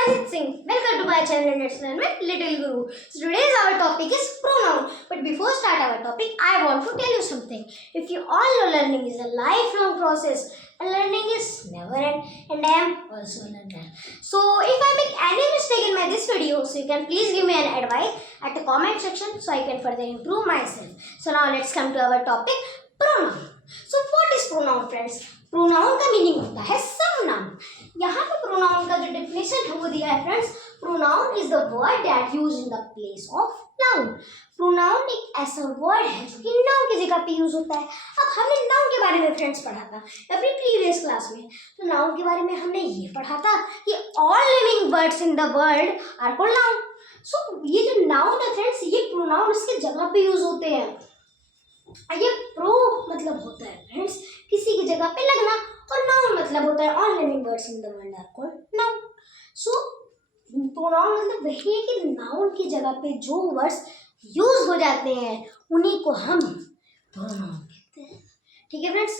Sanit Singh. Welcome to my channel and let's learn with Little Guru. So today's our topic is pronoun. But before start our topic, I want to tell you something. If you all know learning is a lifelong process and learning is never end, and I am also a learner. So if I make any mistake in this video, so you can please give me an advice at the comment section so I can further improve myself. So now let's come to our topic, pronoun. So what is pronoun, friends? Pronoun का meaning होता है सर्वनाम। यहाँ पे pronoun का जो definition है वो दिया है friends, pronoun is the word that use in the place of noun. Pronoun एक ऐसा वर्ड है जो कि नाउन की जगह पे यूज होता है। अब हमने नाउन के बारे में फ्रेंड्स पढ़ा था अपनी प्रीवियस क्लास में, तो नाउन के बारे में हमने ये पढ़ा था कि all living words in the world are called noun. सो ये जो नाउन है फ्रेंड्स, ये प्रोनाउन इसके जगह पे यूज होते हैं। ये प्रो मतलब होता है फ्रेंड्स किसी की जगह पे लगना, और नाउन मतलब होता है all living words in the world are called noun. So pronoun मतलब वही है कि नाउन की जगह पे जो वर्ड्स यूज हो जाते हैं उन्हीं को हम प्रोनाउन कहते हैं। ठीक है फ्रेंड्स,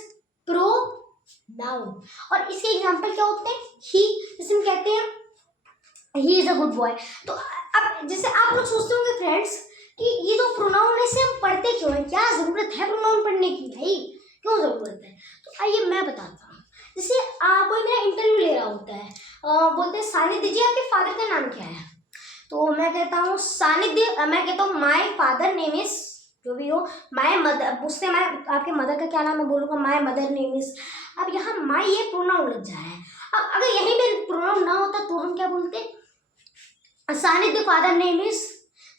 प्रो नाउन। और इसके एग्जांपल क्या होते हैं? ही, जैसे हम कहते हैं he is a good boy. तो अब जैसे आप लोग सोचते होंगे फ्रेंड्स कि ये जो प्रोनाउन है इसे हम पढ़ते क्यों हैं, क्या जरूरत है प्रोनाउन पढ़ने की? भाई क्यों जरूरत है? तो आइए मैं बताता हूँ। जैसे कोई मेरा इंटरव्यू ले रहा होता है, बोलते हैं सानिध्य जी आपके फादर का नाम क्या है? तो मैं कहता हूँ सानिध्य, मैं कहता हूँ माय फादर नेम इज, जो भी हो, माय मदर। उससे मैं आपके मदर का क्या नाम है बोलूँगा माय मदर नेम इज। अब यहाँ माय ये प्रोनाउन लग जा रहा है। अब अगर यहीं पे प्रोनाउन ना होता तो हम क्या बोलते? सानिध्य फादर नेम इज,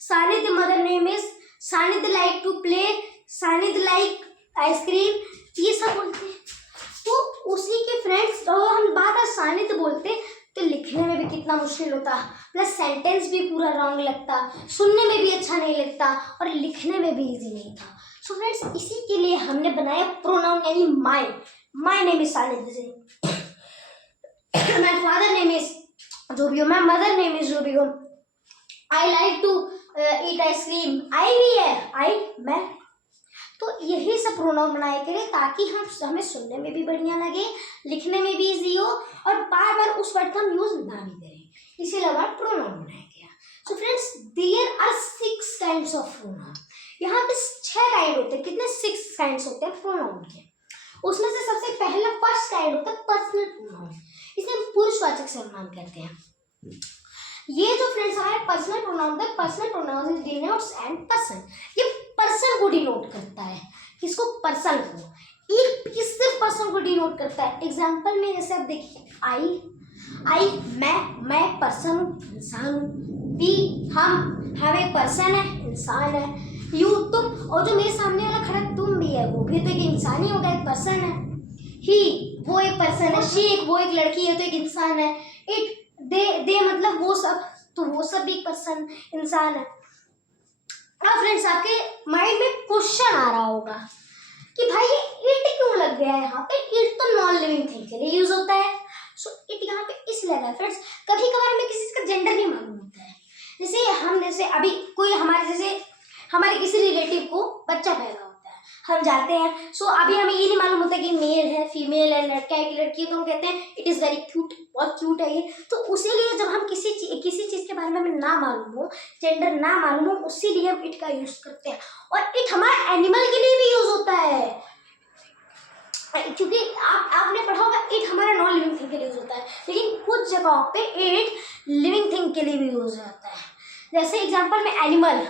सानिध्य मदर नेम इज, सानिध्य लाइक टू प्ले, सानिध्य लाइक आइसक्रीम, ये सब बोलते हैं। तो उसी के फ्रेंड्स हम बात है सानिध्य बोलते तो लिखने में भी कितना मुश्किल होता, प्लस सेंटेंस भी पूरा रॉन्ग लगता, सुनने में भी अच्छा नहीं लगता और लिखने में भी इजी नहीं था। सो फ्रेंड्स इसी के लिए हमने बनाया प्रोनाउन, यानी माय नेम इज सानिध्य Singh, my father name is जो भी हो, माय मदर नेम इज जो भी हो, I like to eat ice cream, I भी है, आई मैं। तो यही सब प्रोनाउन बनाए के लिए ताकि हमें सुनने में भी बढ़िया लगे, लिखने में भी इजी हो और बार बार उस वर्ड का हम यूज ना भी करें, इसीलिए वर्ड प्रोनाउन बनाया गया। So friends there are 6 kinds of pronoun. यहाँ पे 6 काइंड होते हैं। कितने? 6 काइंड्स होते हैं प्रोनाउन के। उसमें से सबसे पहला फर्स्ट काइंड होता है पर्सनल प्रोनाउन। इसे हम पुरुषवाचक सर्वनाम कहते हैं। ये जो फ्रेंड्स हमारे पर्सनल प्रोनाउन है, personal pronoun is denotes and person. ये पर्सन को डिनोट करता है। किसको? पर्सन को। एक किससे पर्सन को डिनोट करता है? एग्जांपल में जैसे आप देखिए आई मैं पर्सन हूँ, इंसान हूँ। वी हम एक पर्सन है, इंसान है। यू तुम, और जो मेरे सामने वाला खड़ा तुम भी है, वो भी तो एक इंसान ही होगा, एक पर्सन है। ही वो एक पर्सन है, शी वो एक लड़की है तो एक इंसान है। इट दे मतलब वो सब, तो वो सब भी पर्सन इंसान है। अब फ्रेंड्स आपके माइंड में क्वेश्चन आ रहा होगा कि भाई ये इट क्यों लग गया है यहाँ पे? इट तो नॉन लिविंग थिंग के लिए यूज होता है। सो इट यहाँ पे इसलिए लगा फ्रेंड्स, कभी कभार हमें किसी का जेंडर नहीं मालूम होता है। जैसे अभी कोई हमारे किसी रिलेटिव को बच्चा पैदा होता है, हम जाते हैं, सो अभी हमें ये नहीं मालूम होता कि मेल है, फीमेल है, लड़का है कि लड़की है, तो हम कहते हैं इट इज़ वेरी क्यूट, बहुत क्यूट है ये। तो उसीलिए जब हम किसी चीज़ के बारे में हमें ना मालूम हो, जेंडर ना मालूम हो, उसीलिए हम इट का यूज़ करते हैं। और इट हमारे एनिमल के लिए भी यूज़ होता है, क्योंकि आपने पढ़ा होगा इट हमारा नॉन लिविंग थिंग के लिए यूज़ होता है, लेकिन कुछ जगहों पे इट लिविंग थिंग के लिए भी यूज़ होता है। जैसे एग्जाम्पल में animal,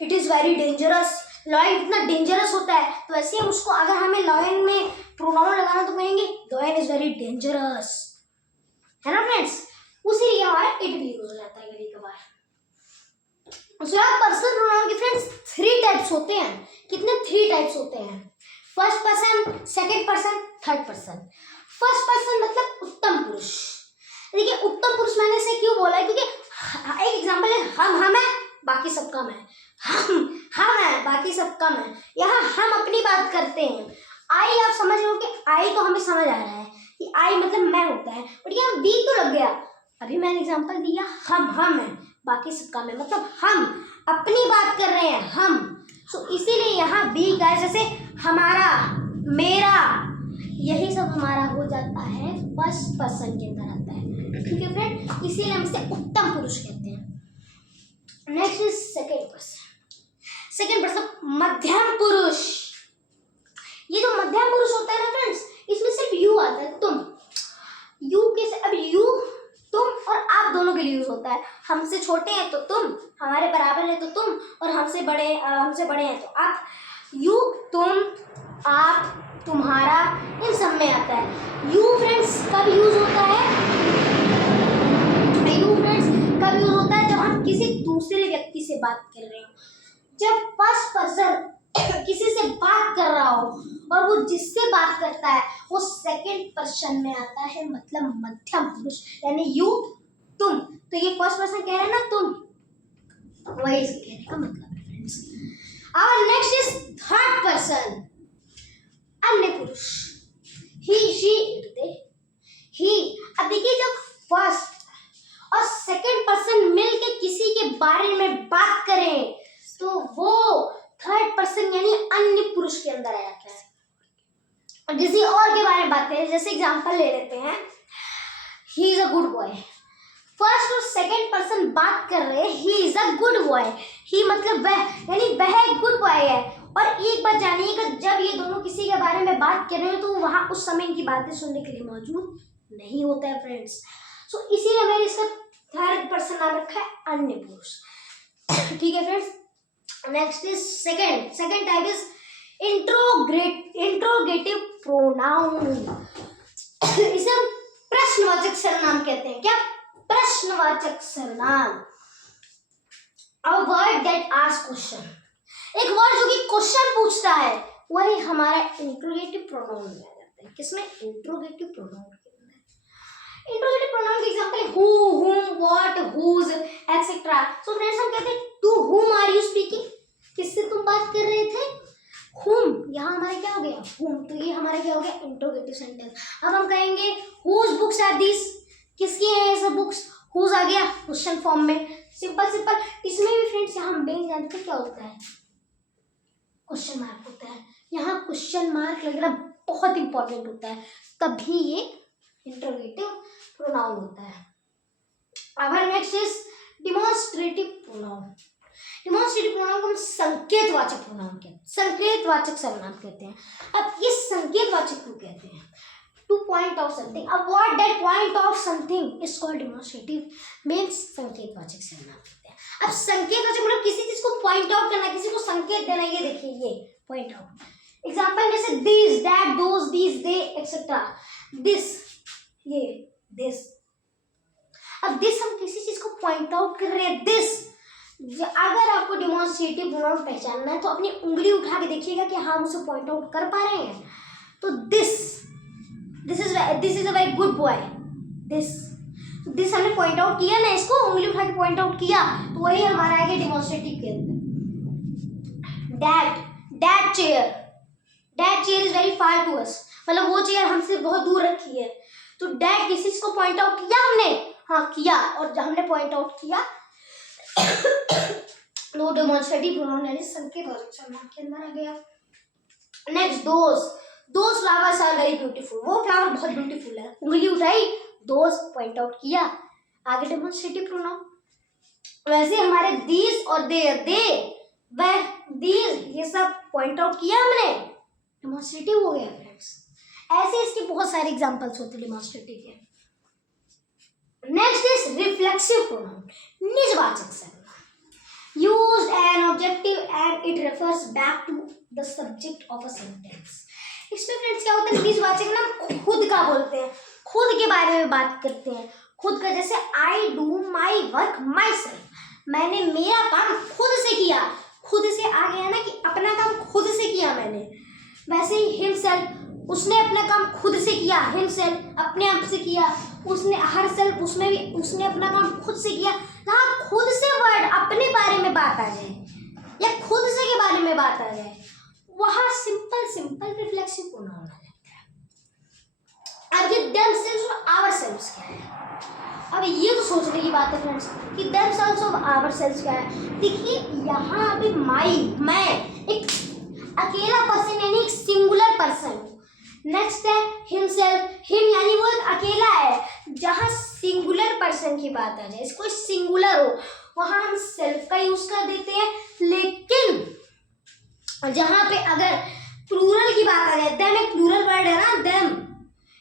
it is very dangerous, lion इतना डेंजरस होता है, तो ऐसे हम उसको अगर हमें लॉयन में प्रोनाउन लगाना तो कहेंगे लॉयन इज वेरी डेंजरस, है ना फ्रेंड्स? उसी लिए हमारा इट भी यूज हो जाता है कभी कभार। पर्सनल प्रोनाउन के फ्रेंड्स 3 टाइप्स होते हैं। कितने? 3 टाइप्स होते हैं। First person, second person, third person. First person मतलब उत्तम पुरुष। देखिए उत्तम पुरुष मैंने से क्यों बोला है, क्योंकि एक एग्जाम्पल है हम है बाकी सब कम है, हम है बाकी सब कम है। यहाँ हम अपनी बात करते हैं। आई आप समझ रहे हो कि आई तो हमें समझ आ रहा है कि आई मतलब मैं होता है, बट यहाँ वी तो लग गया। अभी मैंने एग्जांपल दिया हम है बाकी सब कम है, मतलब हम अपनी बात कर रहे हैं हम। सो इसीलिए यहाँ वी गाइस, जैसे हमारा, मेरा, यही सब हमारा हो जाता है फर्स्ट पर्सन के अंदर आता है। ठीक है फ्रेंड, इसीलिए हम इसे उत्तम पुरुष कहते हैं। नेक्स्ट इज सेकेंड पर्सन मध्यम पुरुष। ये जो मध्यम पुरुष होता है ना फ्रेंड्स, इसमें सिर्फ यू आता है, तुम। यू कैसे, अब यू तुम और आप दोनों के लिए यूज होता है। हमसे छोटे हैं तो तुम, हमारे बराबर है तो तुम, और हमसे बड़े हैं तो आप। यू, तुम, आप, तुम्हारा, इन सब में आता है। यू फ्रेंड्स कब यूज होता है? यू फ्रेंड्स कब यूज होता है? जब हम किसी दूसरे व्यक्ति से बात कर रहे हो। जब फर्स्ट पर्सन किसी से बात कर रहा हो और वो जिससे बात करता है वो सेकंड पर्सन में आता है, मतलब मध्यम पुरुष, यानी यू, तुम। तो ये फर्स्ट पर्सन कह रहे हैं ना तुम, वही इसके कहने का मतलब है friends. Our next is third person, अन्य पुरुष। He, she, it, they, he. अब देखिए, जब फर्स्ट और सेकंड पर्सन मिलके किसी के बारे में बात करें तो वो थर्ड पर्सन यानी अन्य पुरुष के अंदर आ जाता है। किसी और के बारे में बात करें, जैसे एग्जांपल ले लेते हैं, he is a good boy. First और सेकंड पर्सन बात कर रहे हैं, he is a good boy. He मतलब वह, यानी वह एक गुड बॉय है। और एक बात जानिएगा, जब ये दोनों किसी के बारे में बात कर रहे हो तो वहां उस समय इनकी बातें सुनने के लिए मौजूद नहीं होता है फ्रेंड्स। सो इसीलिए मैंने इसका थर्ड पर्सन नाम रखा है अन्य पुरुष। ठीक है friends, next is second type is interrogative pronoun. इसे हम प्रश्नवाचक सर्वनाम कहते हैं। क्या? प्रश्नवाचक सर्वनाम। अ वर्ड दैट आस्क क्वेश्चन, एक वर्ड जो कि क्वेश्चन पूछता है, वही हमारा इंट्रोगेटिव प्रोनाउन में आ जाता है। किसमें? इंट्रोगेटिव प्रोनाउन के अंदर। इंट्रोगेटिव प्रोनाउन के एग्जांपल है who, whom, what, whose, etcetera. So friends, हम कहते हैं to whom are you speaking, किससे तुम बात कर रहे थे? whom, यहाँ हमारा क्या हो गया? whom, तो ये हमारा क्या हो गया? Interrogative sentence. अब हम कहेंगे whose books are these, किसकी हैं ये सब बुक्स? whose आ गया क्वेश्चन फॉर्म में। सिंपल। इसमें भी फ्रेंड्स यहाँ मेन जानते क्या होता है? क्वेश्चन मार्क होता है। यहाँ क्वेश्चन मार्क लगना बहुत इंपॉर्टेंट होता है, तभी ये इंट्रोगेटिव प्रोनाउन होता है। अब next is demonstrative pronoun. Demonstrative pronoun को हम संकेतवाचक प्रोनाउन कहते हैं, संकेतवाचक सर्वनाम कहते हैं। अब इस संकेतवाचक को कहते हैं to point out something. A word that point out something is called demonstrative, means संकेतवाचक सर्वनाम कहते हैं। अब संकेतवाचक मतलब किसी चीज को पॉइंट आउट करना, किसी को संकेत देना। ये देखिए, ये पॉइंट आउट। एग्जांपल जैसे this, that, those, these, they, etcetera. This, ये, दिस। अब दिस हम किसी चीज को पॉइंट आउट कर रहे हैं, दिस। अगर आपको डिमॉन्स्ट्रेटिव प्रोनाउन पहचानना है तो अपनी उंगली उठा के देखिएगा कि हम उसे पॉइंट आउट कर पा रहे हैं। तो this is a very good boy. This हमने पॉइंट आउट किया ना, इसको उंगली उठा के पॉइंट आउट किया, तो वही हमारा आगे डिमॉन्स्ट्रेटिव के अंदर। That chair is very far to us, मतलब वो चेयर हमसे बहुत दूर रखी है। तो दैट किसी चीज को पॉइंट आउट किया हमने, हाँ किया, और जब हमने पॉइंट आउट किया तो डेमोन्स्ट्रेटिव प्रोनाउन यानी संकेतवाचक सर्वनाम के अंदर आ गया। Next those flowers are very beautiful, वो फ्लावर बहुत ब्यूटीफुल है। उंगली उठाई, दोस पॉइंट आउट किया, आगे डेमोन्स्ट्रेटिव प्रोनाउन। वैसे हमारे दीज और दे, वह, दीज, ये सब पॉइंट आउट किया हमने, डेमोन्स्ट्रेटिव हो गया फ्रेंड्स। ऐसे इसके बहुत सारे एग्जांपल्स होते हैं डेमोन्स्ट्रेटिव के। नेक्स्ट इज रिफ्लेक्सिव प्रोनाउन, निजवाचक सर्वनाम। Used an objective and it refers back to the subject of a sentence. इसमें फ्रेंड्स क्या होता है? निजवाचक ना खुद का बोलते हैं, खुद के बारे में बात करते हैं, खुद का। जैसे I do my work myself, मैंने मेरा काम खुद से किया। खुद से आ गया ना कि अपना काम खुद से किया मैंने। वैसे ही himself, उसने अपना काम खुद से किया, हिमसेल्फ अपने आप से किया। उसने हर सेल्फ, उसमें भी उसने अपना काम खुद से किया। जहाँ खुद से वर्ड अपने बारे में बात आ जाए या खुद से के बारे में बात आ जाए, वहाँ सिंपल रिफ्लेक्सिव प्रोनाउन आ जाता है। अब ये themselves और ourselves क्या है? अब ये तो सोचने की बात है फ्रेंड्स कि themselves और ourselves क्या है। देखिए यहाँ अभी मैं एक अकेला पर्सन यानी एक सिंगुलर पर्सन हूँ, नेक्स्ट है हिमसेल्फ, हिम यानी वो एक अकेला है। जहाँ सिंगुलर पर्सन की बात आ जाए, इसको सिंगुलर हो, वहाँ हम सेल्फ का यूज कर देते हैं। लेकिन जहाँ पे अगर प्लूरल की बात आ जाए, देम एक प्लूरल वर्ड है ना, देम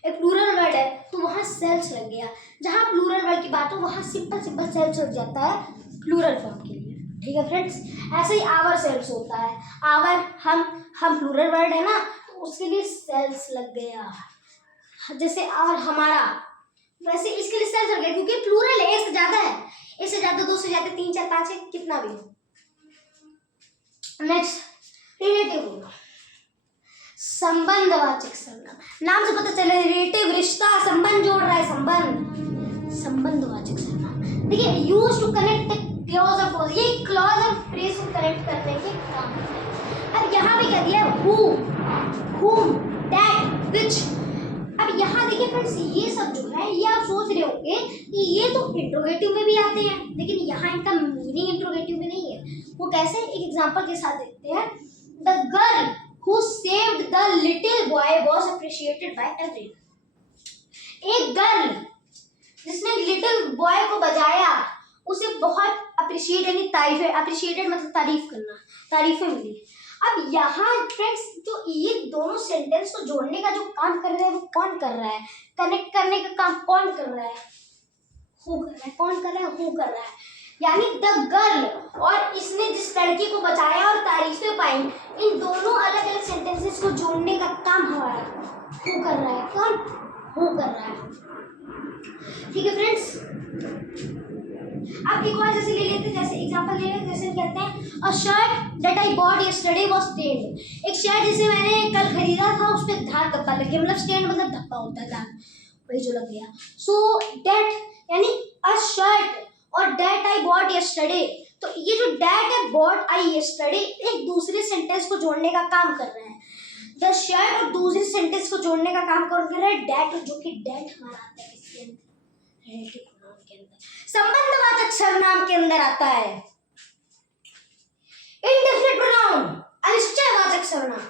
एक प्लूरल वर्ड है, तो वहाँ सेल्स लग गया। जहाँ प्लूरल वर्ड की बात हो वहाँ सिंपल सिंपल सेल्स लग जाता है प्लूरल फॉर्म के लिए। ठीक है फ्रेंड्स, ऐसे ही आवर सेल्स होता है। आवर हम प्लूरल वर्ड है ना, तो उसके लिए सेल्स लग गया। जैसे और हमारा, वैसे इसके लिए सेल्स लग गया क्योंकि प्लूरल है, एक से ज्यादा है, एक से ज्यादा, दो से ज्यादा, तीन चार पांच है, कितना भी हो। नेक्स्ट रिलेटिव होगा, संबंधवाचक सर्वनाम। नाम से पता चले रिलेटिव, रिश्ता, संबंध जोड़ रहा है, संबंधवाचक सर्वनाम। देखिए use to connect clause of phrase, ये क्लॉज ऑफ फ्रेज को कनेक्ट करने के काम होता है। अब यहाँ पे क्या दिया, हु, whom, that, which। अब यहाँ देखिए फ्रेंड्स, ये सब जो है ये आप सोच रहे होंगे कि ये तो इंट्रोगेटिव में भी आते हैं, लेकिन यहाँ इनका मीनिंग इंट्रोगेटिव में नहीं है। वो कैसे, एक एग्जांपल के साथ देखते हैं। The girl who saved the little boy was appreciated by everyone। एक गर्ल जिसने लिटिल बॉय को बचाया, उसे बहुत अप्रिशिएट यानी तारीफ, अप्रिशिएटेड मतलब तारीफ करना, तारीफें मिली। अब यहाँ फ्रेंड्स जो ये दोनों सेंटेंस को जोड़ने का जो काम कर रहे हैं वो कौन कर रहा है, कनेक्ट करने का काम कौन कर रहा है, हु कर रहा है। कौन कर रहा है, हु कर रहा है। यानी द गर्ल और इसने जिस लड़की को बचाया और तारीफें पाई, इन दोनों अलग अलग सेंटेंसेस को जोड़ने का काम हमारा हु कर रहा है। कौन, हु कर रहा है। ठीक है फ्रेंड्स, अब एक और जैसे ले लेते हैं, जैसे एग्जांपल ले लेते हैं, जैसे कहते हैं a shirt that I bought yesterday was stained. एक शर्ट जिसे मैंने कल खरीदा था उस पे दाग धब्बा लग गया, मतलब स्टेन मतलब धब्बा होता है, दाग, वही जो लग गया। सो दैट यानी अ शर्ट और दैट आई बॉट यस्टरडे, तो ये जो दैट है, बॉट आई यस्टरडे, एक दूसरे सेंटेंस को जोड़ने का काम कर रहे हैं। द शर्ट और दूसरे सेंटेंस को जोड़ने का काम कर रहा है दैट, जो कि दैट हमारा आता है इसके अंदर, रिलेटिव प्रोनाउन के अंदर, संबंधवाचक सर्वनाम के अंदर आता है। इंडेफिनिट प्रोनाउन, अनिश्चयवाचक सर्वनाम,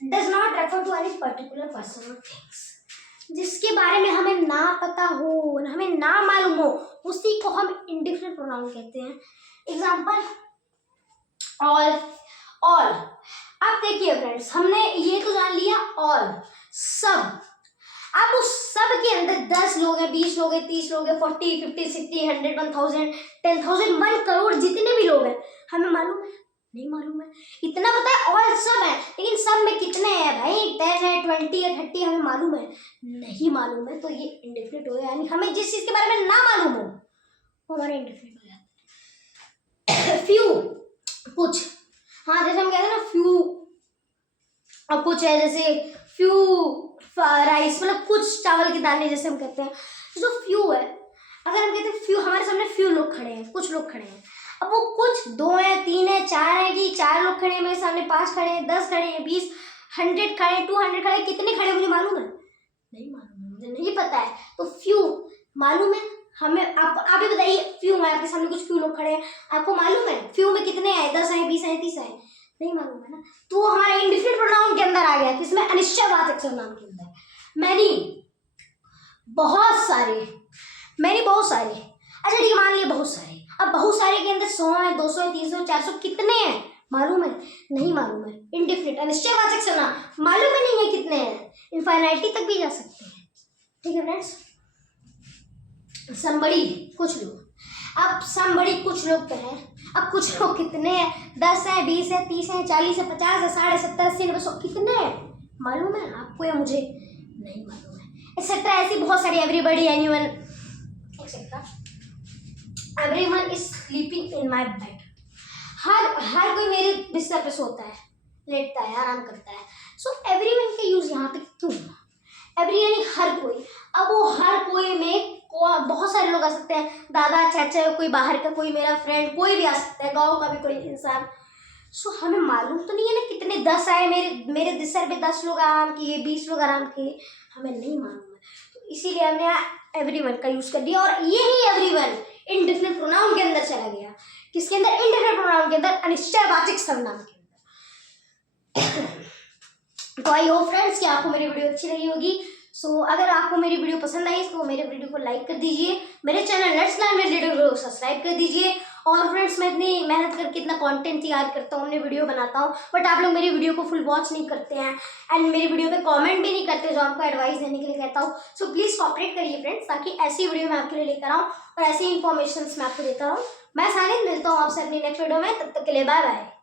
does not refer to any particular person और थिंग्स। जिसके बारे में हमें ना पता हो, हमें ना मालूम हो, उसी को हम इंडेफिनिट प्रोनाउन कहते हैं। Example all. अब देखिए फ्रेंड्स, हमने ये तो जान लिया ऑल, सब। अब उस सब के अंदर 10 लोग हैं, 20 लोग हैं, 30 लोग हैं, 40, 50, 60, 100, 1000, 10,000, 1 करोड़, जितने भी लोग हैं, हमें मालूम है, नहीं मालूम है। इतना पता है ऑल सब है, लेकिन सब में कितने हैं भाई, 10 है, 20 है, 30, हमें मालूम है, नहीं मालूम है, तो ये इंडेफिनिट हो गया। यानी हमें जिस चीज के बारे में ना मालूम हो वो हमारा इंडेफिनिट हो जाता है। फ्यू, कुछ, हाँ जैसे हम कहते हैं ना फ्यू, और कुछ है जैसे फ्यू राइस, मतलब कुछ चावल के दाने जैसे हम कहते हैं। जो फ्यू है, अगर हम कहते हैं फ्यू, हमारे सामने फ्यू लोग खड़े हैं, कुछ लोग खड़े हैं। अब वो कुछ 2 है, 3 है, 4 है, कि 4 लोग खड़े हैं मेरे सामने, 5 खड़े हैं, 10 खड़े हैं, 20, 100 खड़े हैं, 200 खड़े हैं, कितने खड़े मुझे मालूम है, नहीं मालूम है, मुझे नहीं पता है। तो फ्यू मालूम है हमें, आप ही बताइए, फ्यू है, आपके सामने कुछ फ्यू लोग खड़े हैं, आपको मालूम है फ्यू में कितने हैं, 10 है, 20 है, 30 है, नहीं मालूम है ना। तो हमारा इंडेफिनिट प्रोनाउन के अंदर आ गया, किसमें, अनिश्चयवाचक सर्वनाम के अंदर। मैनी, बहुत सारे, मैनी बहुत सारे। अच्छा ठीक है, मान लिया बहुत सारे। अब बहुत सारे के अंदर 100 है, 200 है, 300, 400, कितने हैं मालूम है, नहीं मालूम है। इंडेफिनिट अनिश्चयवाचक सर्वनाम, मालूम ही नहीं है कितने हैं, इनफाइनाइटी तक भी जा सकते हैं। ठीक है फ्रेंड्स, समबड़ी, कुछ लोग। अब समबड़ी कुछ लोग तो हैं, अब कुछ लोग कितने हैं, 10 है, 20 है, 30 है, 40 है, 50 है, 60, 70, 80, 90, 100, कितने हैं मालूम है आपको या मुझे, नहीं मालूम है। एक्सेट्रा, ऐसी बहुत सारी, everybody, anyone, etcetera. Everyone is sleeping in my bed. हर कोई मेरे बिस्तर पे सोता है, लेटता है, आराम करता है। सो एवरीवन का यूज यहाँ पे क्यों, एवरी यानी हर कोई। अब वो हर कोई में बहुत सारे लोग आ सकते हैं, दादा, चाचा, कोई बाहर का, कोई मेरा फ्रेंड, कोई भी आ सकता है, गाँव का भी कोई इंसान। सो हमें मालूम तो नहीं है ना कितने 10 आए, मेरे बिस्तर पे 10 लोग आराम किए, 20 लोग आराम किए, हमें नहीं मालूम है। तो इसीलिए हमने यहाँ एवरीवन का यूज कर दिया, और यही एवरीवन इंडेफिनिट प्रोनाउन के अंदर चला गया। किसके अंदर, इंडेफिनिट प्रोनाउन के अंदर, अनिश्चयवाचक सर्वनाम के अंदर। तो आई होप फ्रेंड्स कि आपको मेरी वीडियो अच्छी लगी होगी। सो अगर आपको मेरी वीडियो पसंद आई तो मेरे वीडियो को लाइक कर दीजिए, मेरे channel let's learn with little Guru subscribe कर दीजिए। और फ्रेंड्स मैं इतनी मेहनत करके इतना कंटेंट तैयार करता हूँ, अपने वीडियो बनाता हूँ, बट आप लोग मेरी वीडियो को फुल वॉच नहीं करते हैं एंड मेरी वीडियो पे कमेंट भी नहीं करते जो आपको एडवाइस देने के लिए कहता हूँ। सो प्लीज़ कॉपरेट करिए फ्रेंड्स, ताकि ऐसी वीडियो मैं आपके लिए लेकर आऊँ और ऐसी इन्फॉर्मेशन मैं आपको देता रहूँ। मैं सानिया मिलता हूँ आपसे अपनी नेक्स्ट वीडियो में, तब तक के लिए बाय बाय।